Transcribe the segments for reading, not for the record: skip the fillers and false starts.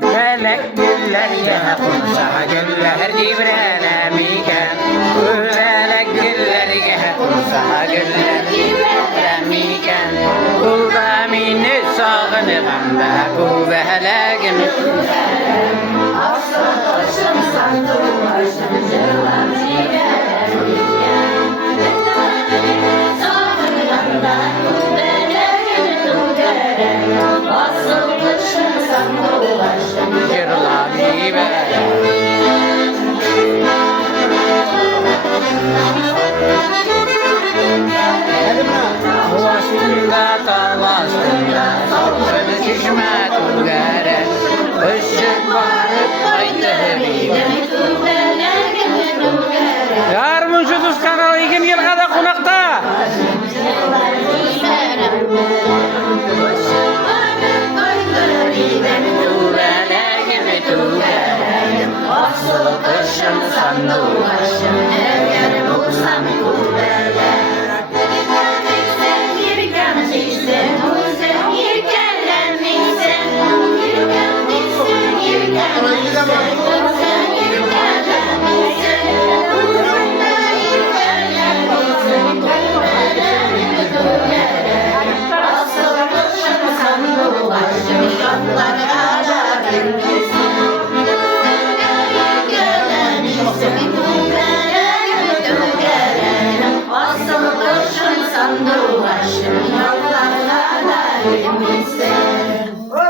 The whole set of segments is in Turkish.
Melek güller ya kumsa güller cibrene miken. Melek güller ya kumsa güller cibrene miken. Kulda minni sağınıqanda kuvveleğimi. Aslan başım sandım başım cırlam cibrene miken. Sağınıqanda kuvveleğimi tügerem. Aslan başım sandım başım Cırlam cibrene. Ovasında tarlasında seni çişme tügere. Işık varıp kaydı hemide. Yarın şu Tuz kanalı 2 yılda konakta. Başım sandım başım eğer bulsam kuvvetler. Sen yirgenmişsin, sen yirgenlenmişsin, yirgenmişsin, yirgenmişsin, sen yirgenlenmişsin, yirgenlenmişsin, kuvvetlerimi tügerek. Asıl başım sandım başım şartlara da vermişsin.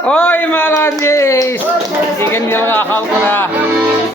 Oy молодец! 2 yılda halkına.